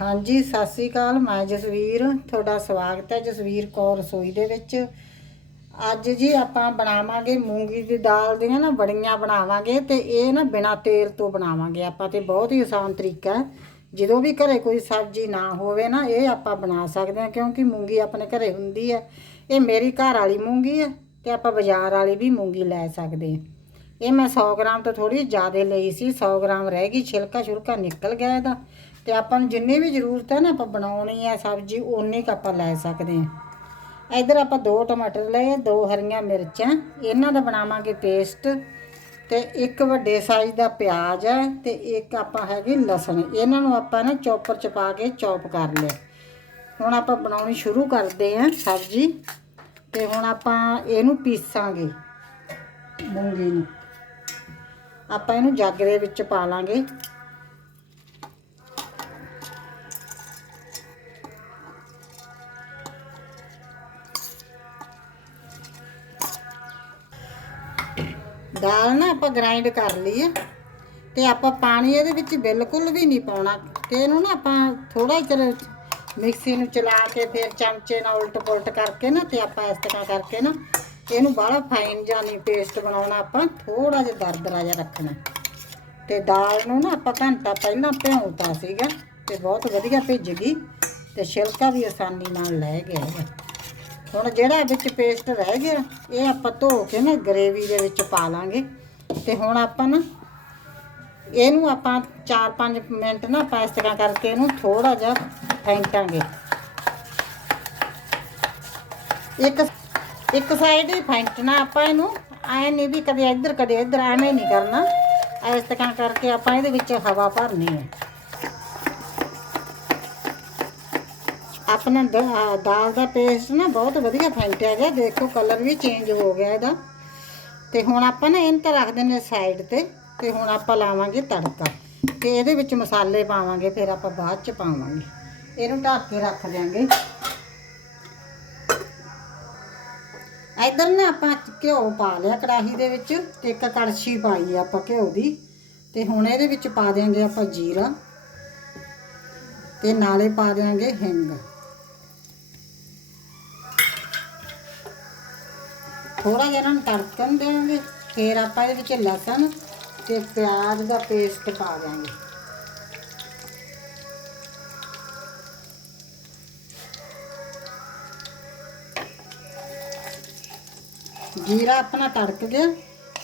ਹਾਂਜੀ, ਸਤਿ ਸ੍ਰੀ ਅਕਾਲ। ਮੈਂ ਜਸਵੀਰ। ਤੁਹਾਡਾ ਸਵਾਗਤ ਹੈ ਜਸਵੀਰ ਕੌਰ ਰਸੋਈ ਦੇ ਵਿੱਚ। ਅੱਜ ਜੀ ਆਪਾਂ ਬਣਾਵਾਂਗੇ ਮੂੰਗੀ ਦੀ ਦਾਲ ਦੀਆਂ ਨਾ ਬੜੀਆਂ ਬਣਾਵਾਂਗੇ ਤੇ ਇਹ ਨਾ ਬਿਨਾ ਤੇਲ ਤੋਂ ਬਣਾਵਾਂਗੇ। ਆਪਾਂ ਤੇ ਬਹੁਤ ਹੀ ਆਸਾਨ ਤਰੀਕਾ ਹੈ। ਜਦੋਂ ਵੀ ਘਰੇ ਕੋਈ ਸਬਜ਼ੀ ਨਾ ਹੋਵੇ ਨਾ, ਇਹ ਆਪਾਂ ਬਣਾ ਸਕਦੇ ਹਾਂ ਕਿਉਂਕਿ ਮੂੰਗੀ ਆਪਣੇ ਘਰੇ ਹੁੰਦੀ ਹੈ। ਇਹ ਮੇਰੀ ਘਰ ਵਾਲੀ ਮੂੰਗੀ ਹੈ ਤੇ ਆਪਾਂ ਬਾਜ਼ਾਰ ਵਾਲੀ ਵੀ ਮੂੰਗੀ ਲੈ ਸਕਦੇ ਹਾਂ। ਇਹ ਮੈਂ 100 ਗ੍ਰਾਮ ਤੋਂ ਥੋੜੀ ਜ਼ਿਆਦਾ ਲਈ ਸੀ। 100 ਗ੍ਰਾਮ ਰਹਿ ਗਈ ਛਿਲਕਾ ਛੁਲਕਾ ਨਿਕਲ ਗਿਆ ਇਹਦਾ। ਤੇ ਆਪਾਂ ਨੂੰ ਜਿੰਨੀ ਵੀ ਜ਼ਰੂਰਤ ਹੈ ਨਾ ਆਪਾਂ ਬਣਾਉਣੀ ਹੈ ਸਬਜ਼ੀ, ਓਨੀ ਕੁ ਆਪਾਂ ਲੈ ਸਕਦੇ ਹਾਂ। ਇੱਧਰ ਆਪਾਂ ਦੋ ਟਮਾਟਰ ਲਏ, ਦੋ ਹਰੀਆਂ ਮਿਰਚਾਂ, ਇਹਨਾਂ ਦਾ ਬਣਾਵਾਂਗੇ ਪੇਸਟ ਤੇ ਇੱਕ ਵੱਡੇ ਸਾਈਜ਼ ਦਾ ਪਿਆਜ਼ ਹੈ ਤੇ ਇੱਕ ਆਪਾਂ ਹੈਗੀ ਲਸਣ, ਇਹਨਾਂ ਨੂੰ ਆਪਾਂ ਨਾ ਚੌਪਰ ਚ ਪਾ ਕੇ ਚੌਪ ਕਰ ਲਿਆ। ਹੁਣ ਆਪਾਂ ਬਣਾਉਣੀ ਸ਼ੁਰੂ ਕਰਦੇ ਹਾਂ ਸਬਜ਼ੀ ਤੇ ਹੁਣ ਆਪਾਂ ਇਹਨੂੰ ਪੀਸਾਂਗੇ ਮੂੰਗੀ ਨੂੰ। ਆਪਾਂ ਇਹਨੂੰ ਜੱਗ ਦੇ ਵਿੱਚ ਪਾ ਲਾਂਗੇ। ਆਪਾਂ ਗ੍ਰਾਈਂਡ ਕਰ ਲਈ ਹੈ ਤੇ ਆਪਾਂ ਪਾਣੀ ਇਹਦੇ ਵਿੱਚ ਬਿਲਕੁਲ ਵੀ ਨਹੀਂ ਪਾਉਣਾ ਤੇ ਇਹਨੂੰ ਨਾ ਆਪਾਂ ਥੋੜਾ ਜਿਹਾ ਮਿਕਸੀ ਨੂੰ ਚਲਾ ਕੇ ਫਿਰ ਚਮਚੇ ਨਾਲ ਉਲਟ ਪੁਲਟ ਕਰਕੇ ਨਾ ਤੇ ਆਪਾਂ ਇਸ ਤਰ੍ਹਾਂ ਕਰਕੇ ਨਾ ਇਹਨੂੰ ਬਾਹਲਾ ਫਾਈਨ ਜਾਂ ਪੇਸਟ ਬਣਾਉਣਾ ਆਪਾਂ ਥੋੜਾ ਜਿਹਾ ਦਰਦਰਾ ਜਿਹਾ ਰੱਖਣਾ। ਤੇ ਦਾਲ ਨੂੰ ਨਾ ਆਪਾਂ ਘੰਟਾ ਪਹਿਲਾਂ ਭਿਉਂਤਾ ਸੀਗਾ ਤੇ ਬਹੁਤ ਵਧੀਆ ਭਿੱਜ ਗਈ ਤੇ ਛਿਲਕਾ ਵੀ ਆਸਾਨੀ ਨਾਲ ਲੈ ਗਿਆ ਹੈਗਾ। ਹੁਣ ਜਿਹੜਾ ਵਿੱਚ ਪੇਸਟ ਰਹਿ ਗਿਆ, ਇਹ ਆਪਾਂ ਧੋ ਕੇ ਨਾ ਗਰੇਵੀ ਦੇ ਵਿੱਚ ਪਾ ਲਾਂਗੇ। ਤੇ ਹੁਣ ਆਪਾਂ ਨਾ ਇਹਨੂੰ ਆਪਾਂ 4-5 ਮਿੰਟ ਨਾ ਆਪਾਂ ਇਸ ਤਰ੍ਹਾਂ ਕਰਕੇ ਇਹਨੂੰ ਥੋੜਾ ਜਿਹਾ ਫੈਂਟਾਂਗੇ। ਇੱਕ ਇੱਕ ਸਾਈਡ ਹੀ ਫੈਂਟਣਾ ਆਪਾਂ ਇਹਨੂੰ। ਐ ਨਹੀਂ ਵੀ ਕਦੇ ਇੱਧਰ ਕਦੇ ਇੱਧਰ, ਐਵੇਂ ਨਹੀਂ ਕਰਨਾ। ਇਸ ਤਰ੍ਹਾਂ ਕਰਕੇ ਆਪਾਂ ਇਹਦੇ ਵਿੱਚ ਹਵਾ ਭਰਨੀ ਹੈ। ਆਪਣਾ ਦਾਲ ਦਾ ਪੇਸਟ ਨਾ ਬਹੁਤ ਵਧੀਆ ਫੈਂਟਿਆ ਗਿਆ। ਦੇਖੋ ਕਲਰ ਵੀ ਚੇਂਜ ਹੋ ਗਿਆ ਇਹਦਾ। ਤੇ ਹੁਣ ਆਪਾਂ ਨਾ ਇਹਨੂੰ ਤਾਂ ਰੱਖ ਦਿੰਦੇ ਸਾਈਡ ਤੇ ਤੇ ਹੁਣ ਆਪਾਂ ਲਾਵਾਂਗੇ ਤੜਕਾ। ਤੇ ਇਹਦੇ ਵਿੱਚ ਮਸਾਲੇ ਪਾਵਾਂਗੇ, ਫਿਰ ਆਪਾਂ ਬਾਅਦ ਚ ਪਾਵਾਂਗੇ। ਇਹਨੂੰ ਢੱਕ ਕੇ ਰੱਖ ਦਿਆਂਗੇ। ਇਧਰ ਨਾ ਆਪਾਂ ਘਿਓ ਪਾ ਲਿਆ ਕੜਾਹੀ ਦੇ ਵਿੱਚ, ਤੇ ਇੱਕ ਕੜਛੀ ਪਾਈ ਆ ਆਪਾਂ ਘਿਓ ਦੀ। ਤੇ ਹੁਣ ਇਹਦੇ ਵਿੱਚ ਪਾ ਦਿਆਂਗੇ ਆਪਾਂ ਜੀਰਾ, ਤੇ ਨਾਲੇ ਪਾ ਦਿਆਂਗੇ ਹਿੰਗ। ਥੋੜਾ ਜਿਹਾ ਇਹਨਾਂ ਨੂੰ ਤੜਕਣ ਦੇਵਾਂਗੇ, ਫਿਰ ਆਪਾਂ ਇਹਦੇ ਵਿੱਚ ਲਸਣ ਤੇ ਪਿਆਜ਼ ਦਾ ਪੇਸਟ ਪਾ ਦਿਆਂਗੇ। ਜੀਰਾ ਆਪਣਾ ਤੜਕ ਗਿਆ,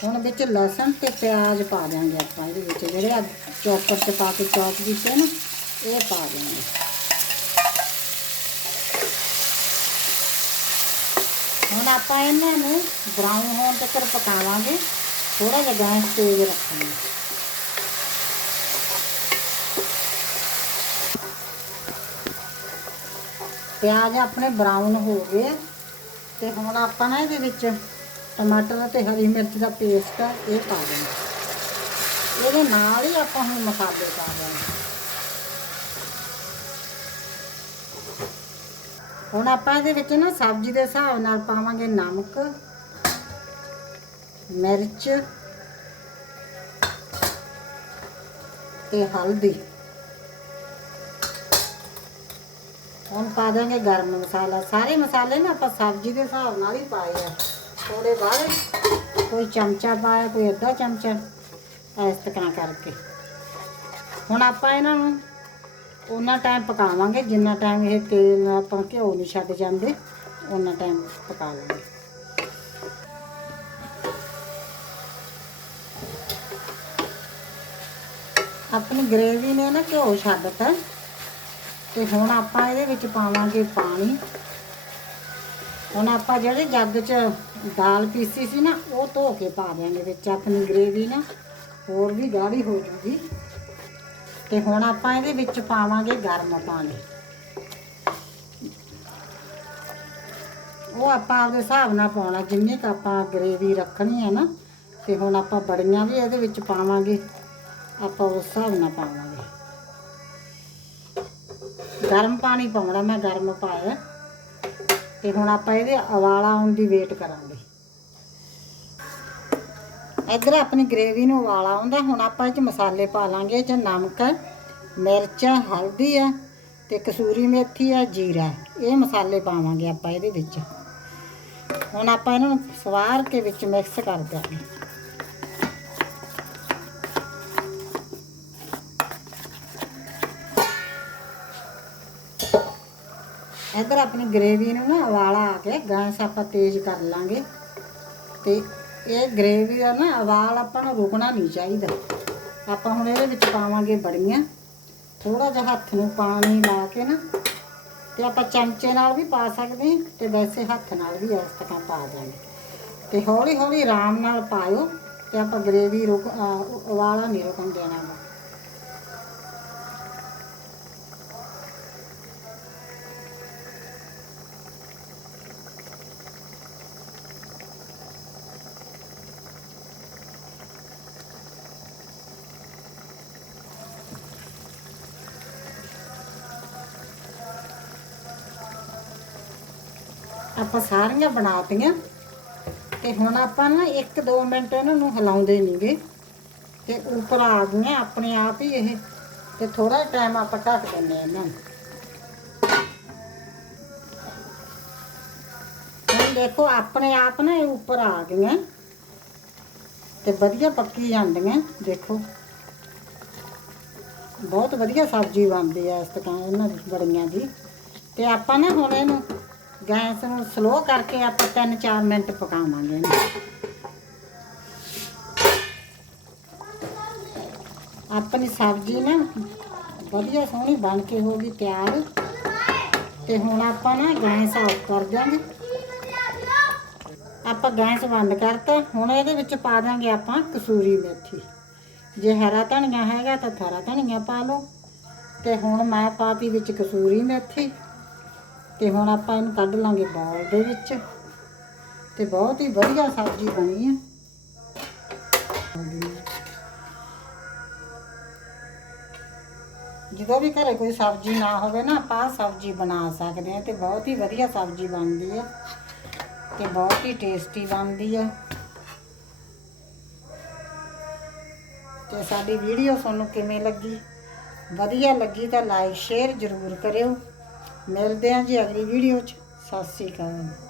ਹੁਣ ਵਿੱਚ ਲਸਣ ਤੇ ਪਿਆਜ਼ ਪਾ ਦਿਆਂਗੇ ਆਪਾਂ ਇਹਦੇ ਵਿੱਚ, ਜਿਹੜੇ ਆ ਚੌਪਰ ਤੇ ਪਾ ਕੇ ਚੌਪ ਕੀਤੇ ਨਾ, ਇਹ ਪਾ ਦਿਆਂਗੇ। ਹੁਣ ਆਪਾਂ ਇਹਨਾਂ ਨੂੰ ਬਰਾਊਨ ਹੋਣ ਤੱਕ ਪਕਾਵਾਂਗੇ। ਥੋੜਾ ਜਿਹਾ ਗੈਸ ਤੇਜ਼ ਰੱਖਾਂਗੇ ਪਿਆਜ਼ ਆਪਣੇ ਬਰਾਊਨ ਹੋ ਗਏ। ਆ ਤੇ ਹੁਣ ਆਪਾਂ ਨਾ ਇਹਦੇ ਵਿੱਚ ਟਮਾਟਰ ਤੇ ਹਰੀ ਮਿਰਚ ਦਾ ਪੇਸਟ ਇਹ ਪਾ ਦੇਣਾ। ਇਹਦੇ ਨਾਲ ਹੀ ਆਪਾਂ ਹੁਣ ਮਸਾਲੇ ਪਾ ਦੇਣੇ। ਹੁਣ ਆਪਾਂ ਇਹਦੇ ਵਿੱਚ ਨਾ ਸਬਜ਼ੀ ਦੇ ਹਿਸਾਬ ਨਾਲ ਪਾਵਾਂਗੇ ਨਮਕ, ਮਿਰਚ ਤੇ ਹਲਦੀ। ਹੁਣ ਪਾ ਦਾਂਗੇ ਗਰਮ ਮਸਾਲਾ। ਸਾਰੇ ਮਸਾਲੇ ਨਾ ਆਪਾਂ ਸਬਜ਼ੀ ਦੇ ਹਿਸਾਬ ਨਾਲ ਹੀ ਪਾਏ ਆ। ਥੋੜੇ ਬਾਅਦ ਕੋਈ ਚਮਚਾ ਪਾਇਆ, ਕੋਈ ਅੱਧਾ ਚਮਚਾ, ਇਸ ਤਰ੍ਹਾਂ ਕਰਕੇ। ਹੁਣ ਆਪਾਂ ਇਹਨਾਂ ਨੂੰ ਉਹਨਾਂ ਟਾਈਮ ਪਕਾਵਾਂਗੇ, ਜਿੰਨਾ ਟਾਈਮ ਇਹ ਤੇਲ ਨਾਲ ਆਪਾਂ ਘਿਓ ਨਹੀਂ ਛੱਡ ਜਾਂਦੇ, ਉਹਨਾਂ ਟਾਈਮ ਪਕਾ ਲਾਂਗੇ। ਆਪਣੀ ਗ੍ਰੇਵੀ ਨੇ ਨਾ ਘਿਓ ਛੱਡਤਾ ਤੇ ਹੁਣ ਆਪਾਂ ਇਹਦੇ ਵਿੱਚ ਪਾਵਾਂਗੇ ਪਾਣੀ। ਹੁਣ ਆਪਾਂ ਜਿਹੜੇ ਜੱਗ 'ਚ ਦਾਲ ਪੀਸੀ ਸੀ ਨਾ, ਉਹ ਧੋ ਕੇ ਪਾ ਦਿਆਂਗੇ ਵਿੱਚ ਆਪਣੀ ਗ੍ਰੇਵੀ ਨਾ ਹੋਰ ਵੀ ਗਾੜੀ ਹੋ ਜੂਗੀ। ਤੇ ਹੁਣ ਆਪਾਂ ਇਹਦੇ ਵਿੱਚ ਪਾਵਾਂਗੇ ਗਰਮ ਪਾਣੀ। ਉਹ ਆਪਾਂ ਆਪਦੇ ਹਿਸਾਬ ਨਾਲ ਪਾਉਣਾ, ਜਿੰਨੀ ਕੁ ਆਪਾਂ ਗ੍ਰੇਵੀ ਰੱਖਣੀ ਹੈ ਨਾ, ਤੇ ਹੁਣ ਆਪਾਂ ਬੜੀਆਂ ਵੀ ਇਹਦੇ ਵਿੱਚ ਪਾਵਾਂਗੇ, ਆਪਾਂ ਉਸ ਹਿਸਾਬ ਨਾਲ ਪਾਵਾਂਗੇ। ਗਰਮ ਪਾਣੀ ਪਾਉਣਾ, ਮੈਂ ਗਰਮ ਪਾਇਆ। ਤੇ ਹੁਣ ਆਪਾਂ ਇਹਦੇ ਉਬਾਲਾ ਆਉਣ ਦੀ ਵੇਟ ਕਰਾਂਗੇ। ਇੱਧਰ ਆਪਣੀ ਗ੍ਰੇਵੀ ਨੂੰ ਉਬਾਲਾ ਆਉਂਦਾ ਹੁਣ ਆਪਾਂ ਇਹ ਚ ਮਸਾਲੇ ਪਾ ਲਾਂਗੇ ਇਹ ਚ ਨਮਕ ਹੈ, ਮਿਰਚ ਹੈ, ਹਲਦੀ ਹੈ ਤੇ ਕਸੂਰੀ ਮੇਥੀ ਆ ਜੀਰਾ। ਇਹ ਮਸਾਲੇ ਪਾਵਾਂਗੇ ਆਪਾਂ ਇਹਦੇ ਵਿੱਚ। ਹੁਣ ਆਪਾਂ ਇਹਨਾਂ ਨੂੰ ਸਵਾਰ ਕੇ ਵਿੱਚ ਮਿਕਸ ਕਰ ਦਿਆਂਗੇ। ਇੱਧਰ ਆਪਣੀ ਗ੍ਰੇਵੀ ਨੂੰ ਨਾ ਉਬਾਲਾ ਆ ਕੇ ਗੈਸ ਆਪਾਂ ਤੇਜ਼ ਕਰ ਲਾਂਗੇ ਤੇ ਇਹ ਗ੍ਰੇਵੀ ਦਾ ਨਾ ਉਬਾਲ ਆਪਾਂ ਨੂੰ ਰੁਕਣਾ ਨਹੀਂ ਚਾਹੀਦਾ। ਆਪਾਂ ਹੁਣ ਇਹਦੇ ਵਿੱਚ ਪਾਵਾਂਗੇ ਬੜੀਆਂ। ਥੋੜਾ ਜਿਹਾ ਹੱਥ ਨੂੰ ਪਾਣੀ ਲਾ ਕੇ ਨਾ ਤੇ ਆਪਾਂ ਚਮਚੇ ਨਾਲ ਵੀ ਪਾ ਸਕਦੇ ਹਾਂ ਤੇ ਵੈਸੇ ਹੱਥ ਨਾਲ ਵੀ ਇਸ ਤਰ੍ਹਾਂ ਪਾ ਦਾਂਗੇ। ਤੇ ਹੌਲੀ ਹੌਲੀ ਆਰਾਮ ਨਾਲ ਪਾਇਓ ਤੇ ਆਪਾਂ ਗ੍ਰੇਵੀ ਰੁਕ ਅਹ ਨਹੀਂ ਰੁਕਣ ਦੇਣਾ ਆਪਾਂ ਸਾਰੀਆਂ ਬਣਾਤੀਆਂ ਤੇ ਹੁਣ ਆਪਾਂ ਨਾ 1-2 ਮਿੰਟ ਇਹਨਾਂ ਨੂੰ ਹਿਲਾਉਂਦੇ ਨਹੀਂਗੇ ਤੇ ਉੱਪਰ ਆ ਗਈਆਂ ਆਪਣੇ ਆਪ ਹੀ ਇਹ ਤੇ ਥੋੜਾ ਟਾਈਮ ਆਪਾਂ ਢੱਕ ਦਿੰਦੇ ਹਾਂ ਇਹਨਾਂ ਨੂੰ। ਦੇਖੋ ਆਪਣੇ ਆਪ ਨਾ ਇਹ ਉੱਪਰ ਆ ਗਈਆਂ ਤੇ ਵਧੀਆ ਪੱਕੀ ਜਾਂਦੀਆਂ, ਦੇਖੋ। ਬਹੁਤ ਵਧੀਆ ਸਬਜ਼ੀ ਬਣਦੀ ਆ ਇਸ ਤਰ੍ਹਾਂ ਇਹਨਾਂ ਦੀ ਬੜੀਆਂ ਦੀ। ਤੇ ਆਪਾਂ ਨਾ ਹੁਣ ਇਹਨੂੰ ਗੈਸ ਨੂੰ ਸਲੋ ਕਰਕੇ ਆਪਾਂ 3-4 ਮਿੰਟ ਪਕਾਵਾਂਗੇ ਇਹਨੂੰ ਆਪਣੀ ਸਬਜ਼ੀ ਨਾ ਵਧੀਆ ਸੋਹਣੀ ਬਣ ਕੇ ਹੋ ਗਈ ਤਿਆਰ। ਤੇ ਹੁਣ ਆਪਾਂ ਨਾ ਗੈਸ ਆਫ ਕਰ ਦਿਆਂਗੇ। ਆਪਾਂ ਗੈਸ ਬੰਦ ਕਰਤਾ, ਹੁਣ ਇਹਦੇ ਵਿੱਚ ਪਾ ਦਾਂਗੇ ਆਪਾਂ ਕਸੂਰੀ ਮੇਥੀ। ਜੇ ਹਰਾ ਧਨੀਆ ਹੈਗਾ ਤਾਂ ਹਰਾ ਧਨੀਆ ਪਾ ਲਓ। ਤੇ ਹੁਣ ਮੈਂ ਪਾਤੀ ਵਿੱਚ ਕਸੂਰੀ ਮੇਥੀ। ਤੇ ਹੁਣ ਆਪਾਂ ਇਹਨੂੰ ਕੱਢ ਲਾਂਗੇ ਬਾਉਲ ਦੇ ਵਿੱਚ ਤੇ ਬਹੁਤ ਹੀ ਵਧੀਆ ਸਬਜ਼ੀ ਬਣੀ ਆ ਜਦੋਂ ਵੀ ਘਰੇ ਕੋਈ ਸਬਜ਼ੀ ਨਾ ਹੋਵੇ ਨਾ, ਆਪਾਂ ਸਬਜ਼ੀ ਬਣਾ ਸਕਦੇ ਹਾਂ ਤੇ ਬਹੁਤ ਹੀ ਵਧੀਆ ਸਬਜ਼ੀ ਬਣਦੀ ਹੈ ਤੇ ਬਹੁਤ ਹੀ ਟੇਸਟੀ ਬਣਦੀ ਹੈ। ਤੇ ਸਾਡੀ ਵੀਡੀਓ ਤੁਹਾਨੂੰ ਕਿਵੇਂ ਲੱਗੀ? ਵਧੀਆ ਲੱਗੀ ਤਾਂ ਲਾਈਕ, ਸ਼ੇਅਰ ਜ਼ਰੂਰ ਕਰਿਓ। ਮਿਲਦੇ ਹਾਂ ਜੀ ਅਗਲੀ ਵੀਡੀਓ 'ਚ। ਸਤਿ ਸ਼੍ਰੀ ਅਕਾਲ।